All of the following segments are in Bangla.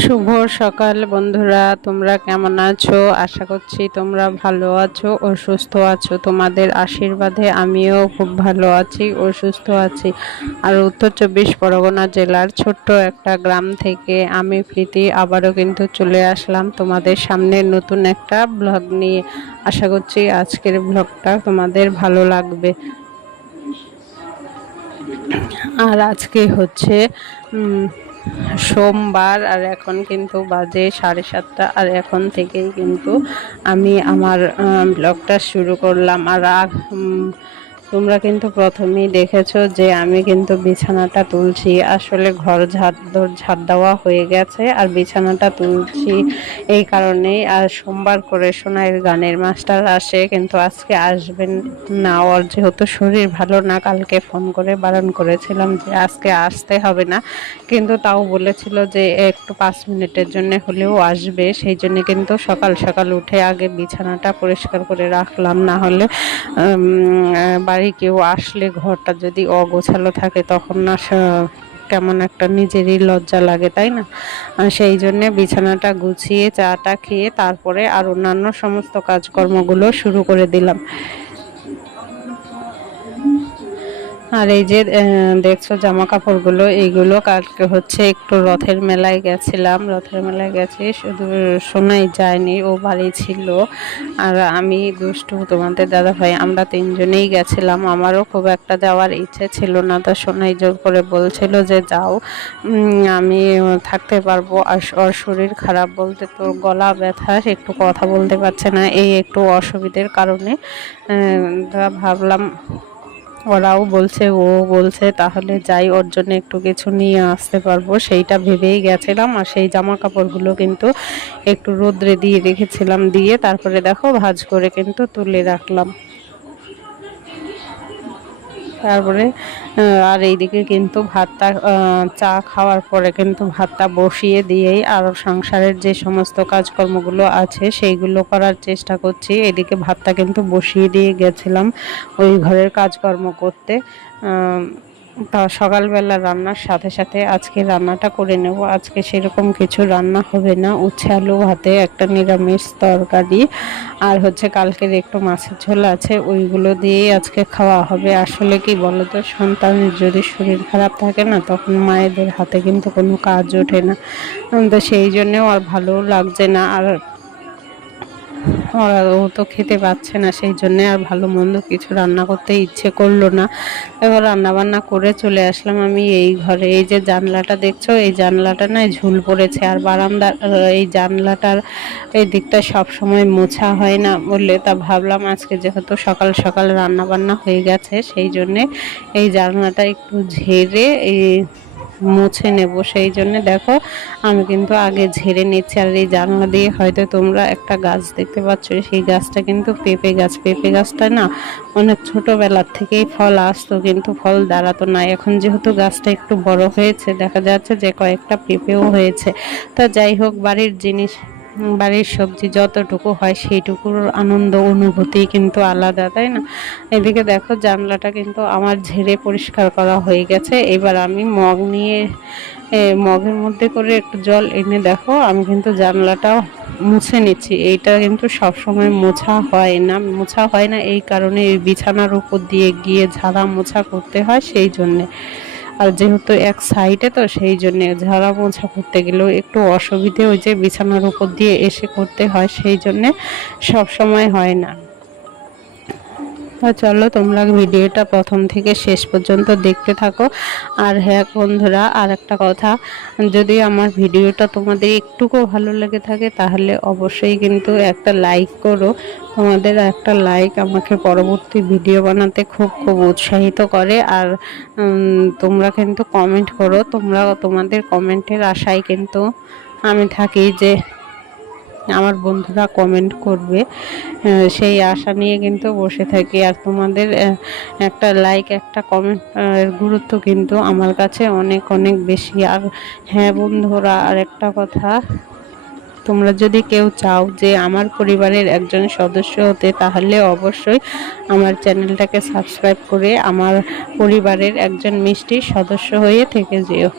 শুভ সকাল বন্ধুরা, তোমরা কেমন আছো? আশা করছি তোমরা ভালো আছো ও সুস্থ আছো। তোমাদের আশীর্বাদে আমিও খুব ভালো আছি ও সুস্থ আছি। আর উত্তর 24 পরগনা জেলার ছোট্ট একটা গ্রাম থেকে আমি প্রীতি আবারও কিন্তু চলে আসলাম তোমাদের সামনে নতুন একটা ব্লগ নিয়ে। আশা করছি আজকের ব্লগটা তোমাদের ভালো লাগবে। আর আজকে হচ্ছে সোমবার, আর এখন কিন্তু বাজে 7:30, আর এখন থেকেই কিন্তু আমি আমার ব্লগটা শুরু করলাম। আর তোমরা কিন্তু প্রথমেই দেখেছো যে আমি কিন্তু বিছানাটা তুলছি। আসলে ঘর ঝাড় দেওয়া হয়ে গেছে আর বিছানাটা তুলছি এই কারণেই। আর সোমবার করে সোনাইয়ের গানের মাস্টার আসে, কিন্তু আজকে আসবেন না। ওর যেহেতু শরীর ভালো না, কালকে ফোন করে বারণ করেছিলাম যে আজকে আসতে হবে না, কিন্তু তাও বলেছিল যে একটু 5 মিনিটের জন্য হলেও আসবে। সেই জন্য কিন্তু সকাল সকাল উঠে আগে বিছানাটা পরিষ্কার করে রাখলাম। না হলে বাড়ি কেউ আসলে ঘরটা যদি অগোছালো থাকে তখন না কেমন একটা নিজেরই লজ্জা লাগে, তাই না? সেই জন্যে বিছানাটা গুছিয়ে চাটা খেয়ে তারপরে আর অন্যান্য সমস্ত কাজকর্মগুলো শুরু করে দিলাম। আর এই যে দেখছো জামা কাপড়গুলো, এইগুলো কালকে হচ্ছে একটু রথের মেলায় গেছিলাম। রথের মেলায় গেছি, শুধু সোনাই যায়নি, ও বাড়ি ছিল। আর আমি দুষ্টু তোমাদের দাদা ভাই আমরা 3জনেই গেছিলাম। আমারও খুব একটা যাওয়ার ইচ্ছে ছিল না, তো সোনাই জোর করে বলছিল যে যাও, আমি থাকতে পারবো। আর ওর শরীর খারাপ বলতে তোর গলা ব্যথা, একটু কথা বলতে পারছে না, এই একটু অসুবিধার কারণে ভাবলাম ওরাও বলছে, ও বলছে তাহলে যাই, ওর জন্য একটু কিছু নিয়ে আসতে পারবো, সেইটা ভেবেই গেছিলাম। আর সেই জামা কাপড়গুলো কিন্তু একটু রোদ্রে দিয়ে রেখেছিলাম, দিয়ে তারপরে দেখো ভাঁজ করে কিন্তু তুলে রাখলাম। তারপরে আর এইদিকে কিন্তু ভাতটা চা খাওয়ার পরে কিন্তু ভাতটা বসিয়ে দিয়েই আর সংসারের যে সমস্ত কাজকর্মগুলো আছে সেইগুলো করার চেষ্টা করছি। এদিকে ভাতটা কিন্তু বসিয়ে দিয়ে গেছিলাম ওই ঘরের কাজকর্ম করতে। তা সকালবেলা রান্নার সাথে সাথে আজকে রান্নাটা করে নেব। আজকে সেরকম কিছু রান্না হবে না, উচ্ছে আলু ভাতে একটা নিরামিষ তরকারি, আর হচ্ছে কালকের একটু মাছের ঝোল আছে, ওইগুলো দিয়েই আজকে খাওয়া হবে। আসলে কি বলো তো, সন্তানের যদি শরীর খারাপ থাকে না, তখন মায়েদের হাতে কিন্তু কোনো কাজ ওঠে না। তো সেই জন্যেও আর ভালোও লাগছে না, আর ও তো খেতে পাচ্ছে না, সেই জন্যে আর ভালো মন্দ কিছু রান্না করতে ইচ্ছে করলো না। এবার রান্না বান্না করে চলে আসলাম আমি এই ঘরে। এই যে জানলাটা দেখছো, এই জানলাটা না ঝুল পড়েছে, আর বারান্দার এই জানলাটার এই দিকটা সব সময় মোছা হয় না বললে, তা ভাবলাম আজকে যেহেতু সকাল সকাল রান্না বান্না হয়ে গেছে, সেই জন্যে এই জানলাটা একটু ঝেড়ে এই মুছে নেব। সেই জন্য দেখো আমি কিন্তু আগে ঝেড়ে নিচ্ছি। আর এই জানলা দিয়ে হয়তো তোমরা একটা গাছ দেখতে পাচ্ছ, সেই গাছটা কিন্তু পেঁপে গাছ। পেঁপে গাছটা না অনেক ছোটোবেলার থেকেই ফল আসতো, কিন্তু ফল দাঁড়াতো না। এখন যেহেতু গাছটা একটু বড় হয়েছে, দেখা যাচ্ছে যে কয়েকটা পেঁপেও হয়েছে। তা যাই হোক, বাড়ির জিনিস বাড়ির সবজি যতটুকু হয় সেইটুকুর আনন্দ অনুভূতি কিন্তু আলাদা, তাই না? এদিকে দেখো জানলাটা কিন্তু আমার ঝেড়ে পরিষ্কার করা হয়ে গেছে। এবার আমি মগ নিয়ে মগের মধ্যে করে একটু জল এনে দেখো আমি কিন্তু জানলাটা মুছে নিচ্ছি। এইটা কিন্তু সব সময় মোছা হয় না এই কারণে এই বিছানার উপর দিয়ে গিয়ে ঝাড়া মোছা করতে হয়, সেই জন্যে। আর যেহেতু এক সাইডে, তো সেই জন্যে ঝাড়া মোছা করতে গেলেও একটু অসুবিধে, ওই যে বিছানার উপর দিয়ে এসে করতে হয়, সেই জন্যে সব সময় হয় না। চলো তোমরা ভিডিওটা প্রথম থেকে শেষ পর্যন্ত দেখতে থাকো। আর হ্যাঁ বন্ধুরা, আর একটা কথা, যদি আমার ভিডিওটা তোমাদের একটুকু ভালো লেগে থাকে তাহলে অবশ্যই কিন্তু একটা লাইক করো। তোমাদের একটা লাইক আমাকে পরবর্তী ভিডিও বানাতে খুব খুব উৎসাহিত করে। আর তোমরা কিন্তু কমেন্ট করো, তোমাদের কমেন্টের আশায় কিন্তু আমি থাকি যে আমার বন্ধুরা কমেন্ট করবে, সেই আশা নিয়ে কিন্তু বসে থাকি। আর তোমাদের একটা লাইক একটা কমেন্ট এর গুরুত্ব কিন্তু আমার কাছে অনেক অনেক বেশি। আর হ্যাঁ বন্ধুরা, আর একটা কথা, তোমরা যদি কেউ চাও যে আমার পরিবারের একজন সদস্য হতে, তাহলে অবশ্যই আমার চ্যানেলটাকে সাবস্ক্রাইব করে আমার পরিবারের একজন মিষ্টি সদস্য হয়ে থেকে যেও।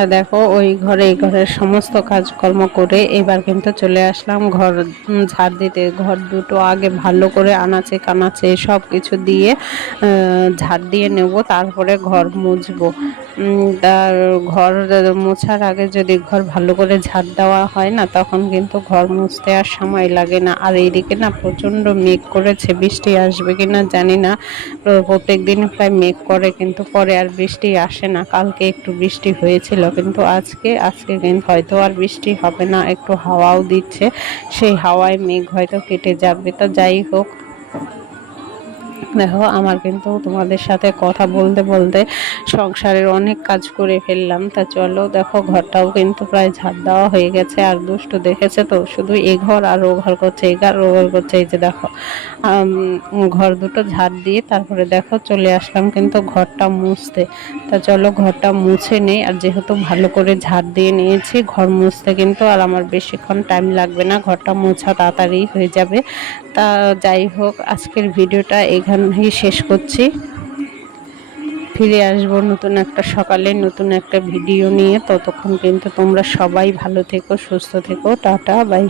আর দেখো ওই ঘরে এই ঘরের সমস্ত কাজকর্ম করে এবার কিন্তু চলে আসলাম ঘর ঝাড় দিতে। ঘর দুটো আগে ভালো করে আনাচে কানাচে সব কিছু দিয়ে ঝাড় দিয়ে নেব, তারপরে ঘর মুছবো। তার ঘর মোছার আগে যদি ঘর ভালো করে ঝাড় দেওয়া হয় না, তখন কিন্তু ঘর মুছতে আর সময় লাগে না। আর এইদিকে না প্রচণ্ড মেঘ করেছে, বৃষ্টি আসবে কিনা জানি না। প্রত্যেক দিন প্রায় মেঘ করে, কিন্তু পরে আর বৃষ্টি আসে না। কালকে একটু বৃষ্টি হয়েছিল, কিন্তু আজকে কিন্তু হয়তো আর বৃষ্টি হবে না। একটু হাওয়াও দিচ্ছে, সেই হাওয়ায় মেঘ হয়তো কেটে যাবে। তো যাই হোক, দেখো আমার কিন্তু তোমাদের সাথে কথা বলতে বলতে সংসারের অনেক কাজ করে ফেললাম। তা চলো, দেখো ঘরটাও কিন্তু প্রায় ঝাড় দেওয়া হয়ে গেছে। আর দুষ্টু দেখেছে তো, শুধু এ ঘর আর ও ঘর করছে, এই ঘর ও ঘর করছে। এই যে দেখো ঘর দুটো ঝাড় দিয়ে তারপরে দেখো চলে আসলাম কিন্তু ঘরটা মুছতে। তা চলো ঘরটা মুছে নেই। আর যেহেতু ভালো করে ঝাড় দিয়ে নিয়েছি, ঘর মুছতে কিন্তু আর আমার বেশিক্ষণ টাইম লাগবে না, ঘরটা মোছা তাড়াতাড়ি হয়ে যাবে। তা যাই হোক, আজকের ভিডিওটা এখানেই শেষ করছি। ফিরে আসবো নতুন একটা সকালে নতুন একটা ভিডিও নিয়ে। ততক্ষণ কিন্তু তোমরা সবাই ভালো থেকো, সুস্থ থেকো। Tata, by.